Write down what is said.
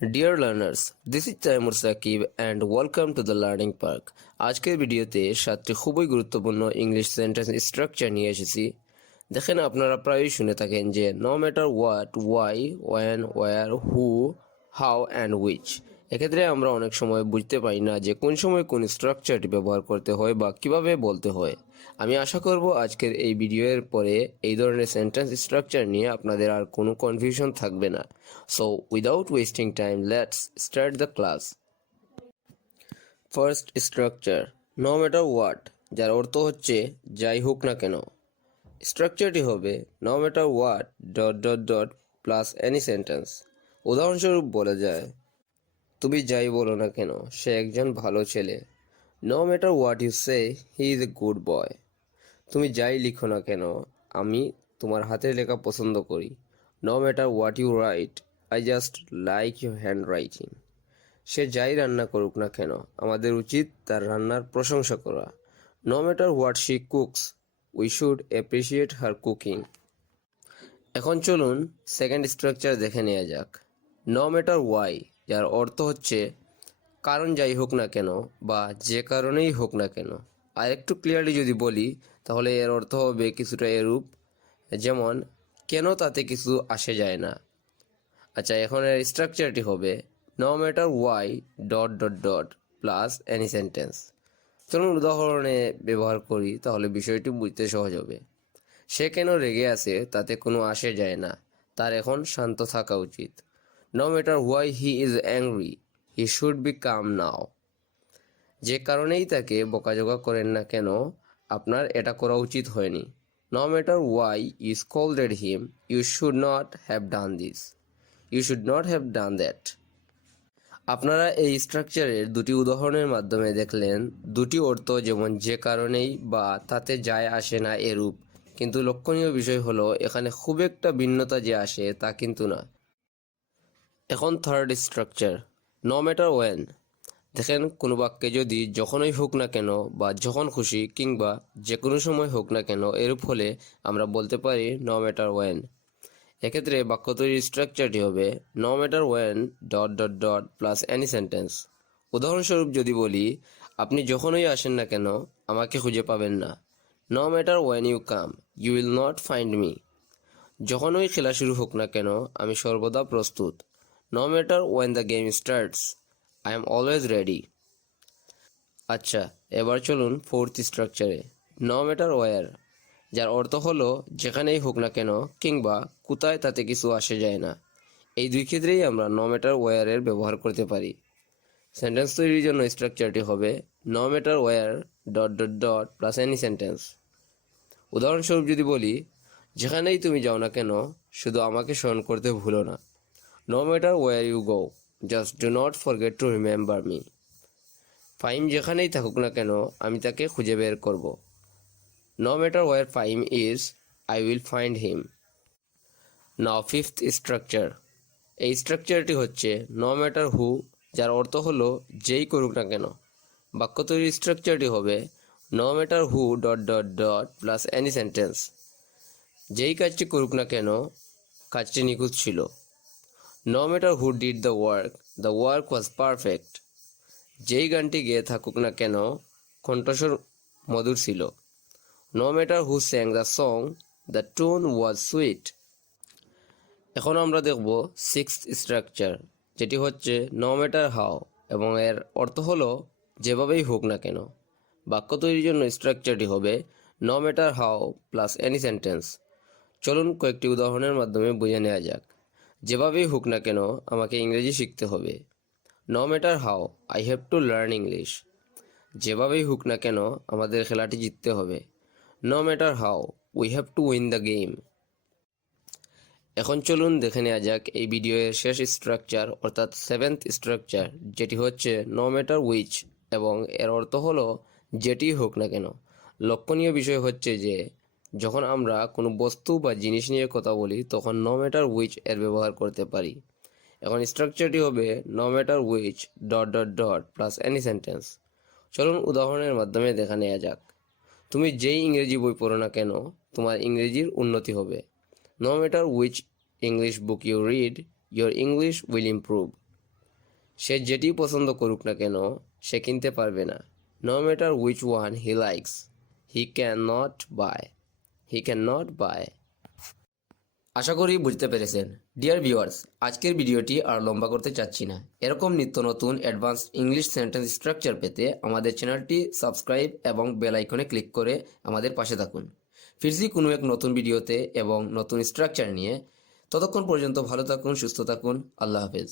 Dear learners, this is Taimur Saqib and welcome to the Learning Park. আজকের ভিডিওতে 7টি খুবই গুরুত্বপূর্ণ ইংলিশ সেন্টেন্স স্ট্রাকচার নিয়ে এসেছি। দেখেন আপনারা প্রায়ই শুনে থাকেন যে no matter what, why, when, where, who, how and which. এক্ষেত্রে আমরা অনেক সময় বুঝতে পারি না যে কোন সময় কোন স্ট্রাকচারটি ব্যবহার করতে হয় বা কিভাবে বলতে হয়। আমি আশা করব আজকের এই ভিডিওর পরে এই ধরনের সেন্টেন্স স্ট্রাকচার নিয়ে আপনাদের আর কোনো কনফিউশন থাকবে না। So without wasting time let's start the class. First structure, no matter what, যার অর্থ হচ্ছে যাই হোক না কেন। স্ট্রাকচারটি হবে no matter what dot dot dot plus any sentence. উদাহরণস্বরূপ বলা যায়, তুমি যাই বলো না কেন সে একজন ভালো ছেলে। No matter what you say he is a good boy. তুমি যাই লিখো না কেন আমি তোমার হাতের লেখা পছন্দ করি। No matter what you write I just like your handwriting. সে যাই রান্না করুক না কেন আমাদের উচিত তার রান্নার প্রশংসা করা। No matter what she cooks we should appreciate her cooking. এখন চলুন সেকেন্ড স্ট্রাকচার দেখে নেওয়া যাক। নো ম্যাটার ওয়াই, যার অর্থ হচ্ছে কারণ যাই হোক না কেন বা যে কারণেই হোক না কেন। আর একটু ক্লিয়ারলি যদি বলি তাহলে এর অর্থ হবে কিছুটা এরূপ, যেমন কেন তাতে কিছু আসে যায় না। আচ্ছা, এখন এর স্ট্রাকচারটি হবে no matter why dot dot dot plus any sentence. চলুন উদাহরণে ব্যবহার করি তাহলে বিষয়টি বুঝতে সহজ হবে। সে কেন রেগে আছে তাতে কোনো আসে যায় না, তার এখন শান্ত থাকা উচিত। No matter why he is angry he should be calm now. যে কারণেই তাকে বকাঝকা করেন না কেন আপনার এটা করা উচিত হয়নি। No matter why you scolded him you should not have done this, you should not have done that. আপনারা এই স্ট্রাকচারের দুটি উদাহরণের মাধ্যমে দেখলেন দুটি অর্থ যেমন যে কারণেই বা তাতে যায় আসে না এরূপ, কিন্তু লক্ষণীয় বিষয় হলো এখানে খুব একটা ভিন্নতা যে আসে তা কিন্তু না। এখন third structure, no matter when. দেখেন কোনো বাক্যে যদি যখনই হোক না কেন বা যখন খুশি কিংবা যে কোনো সময় হোক না কেন এরূপ হলে আমরা বলতে পারি নো ম্যাটার ওয়েন। এক্ষেত্রে বাক্য তৈরির স্ট্রাকচারটি হবে no matter when dot dot dot plus any sentence. উদাহরণস্বরূপ যদি বলি, আপনি যখনই আসেন না কেন আমাকে খুঁজে পাবেন না। No matter when you come you will not find me. যখনই খেলা শুরু হোক না কেন আমি সর্বদা প্রস্তুত। No matter when the game starts I am always ready. আচ্ছা, এবার চলুন ফোর্থ স্ট্রাকচারে, নো ম্যাটার ওয়ার, যার অর্থ হলো যেখানেই হোক না কেন কিংবা কোথায় তাতে কিছু আসে যায় না। এই দুই ক্ষেত্রেই আমরা নো ম্যাটার ওয়ারের ব্যবহার করতে পারি। সেন্টেন্স তৈরির জন্য স্ট্রাকচারটি হবে no matter where dot dot dot plus any sentence. উদাহরণস্বরূপ যদি বলি, যেখানেই তুমি যাও না কেন শুধু আমাকে স্মরণ করতে ভুলো না। No matter where you go just do not forget to remember me. Fahim যেখানেই থাকুক না কেন আমি তাকে খুঁজে বের করব। No matter where Fahim is I will find him. Now fifth structure. এই স্ট্রাকচারটি হচ্ছে নো ম্যাটার হু, যার অর্থ হলো যেই করুক না কেন। বাক্য তৈরির স্ট্রাকচারটি হবে no matter who dot dot dot plus any sentence. যেই কাজটি করুক না কেন কাজটি নিখুঁত ছিল। No matter who did the work was perfect. যেই গানটি গেয়ে থাকুক না কেন কণ্ঠস্বর মধুর ছিল। No matter who sang the song the tone was sweet. এখন আমরা দেখব সিক্সথ স্ট্রাকচার, যেটি হচ্ছে নো ম্যাটার হাউ, এবং এর অর্থ হলো যেভাবেই হোক না কেন। বাক্য তৈরির জন্য স্ট্রাকচারটি হবে no matter how plus any sentence. চলুন কয়েকটি উদাহরণের মাধ্যমে বুঝে নেওয়া যাক। যেভাবেই হোক না কেন আমাকে ইংরেজি শিখতে হবে। No matter how I have to learn English. যেভাবেই হোক না কেন আমাদের খেলাটি জিততে হবে। No matter how we have to win the game. এখন চলুন দেখে নেওয়া যাক এই ভিডিওর শেষ স্ট্রাকচার অর্থাৎ সেভেন্থ স্ট্রাকচার, যেটি হচ্ছে নো ম্যাটার উইচ, এবং এর অর্থ হলো যেটি হোক না কেন। লক্ষণীয় বিষয় হচ্ছে যে যখন আমরা কোনো বস্তু বা জিনিস নিয়ে কথা বলি তখন নো ম্যাটার উইচ এর ব্যবহার করতে পারি। এখন স্ট্রাকচারটি হবে no matter which dot dot dot plus any sentence. চলুন উদাহরণের মাধ্যমে দেখা নেওয়া যাক। তুমি যেই ইংরেজি বই পড়ো না কেন তোমার ইংরেজির উন্নতি হবে। No matter which English book you read your English will improve. সে যেটি পছন্দ করুক না কেন সে কিনতে পারবে না। No matter which one he likes he can not buy. He can not buy. আশা করি বুঝতে পেরেছেন। ডিয়ার ভিউয়ার্স, আজকের ভিডিওটি আর লম্বা করতে চাচ্ছি না। এরকম নিত্য নতুন অ্যাডভান্স ইংলিশ সেন্টেন্স স্ট্রাকচার পেতে আমাদের চ্যানেলটি সাবস্ক্রাইব এবং বেল আইকনে ক্লিক করে আমাদের পাশে থাকুন। ফিরছি কোনো এক নতুন ভিডিওতে এবং নতুন স্ট্রাকচার নিয়ে। ততক্ষণ পর্যন্ত ভালো থাকুন, সুস্থ থাকুন। আল্লাহ হাফেজ।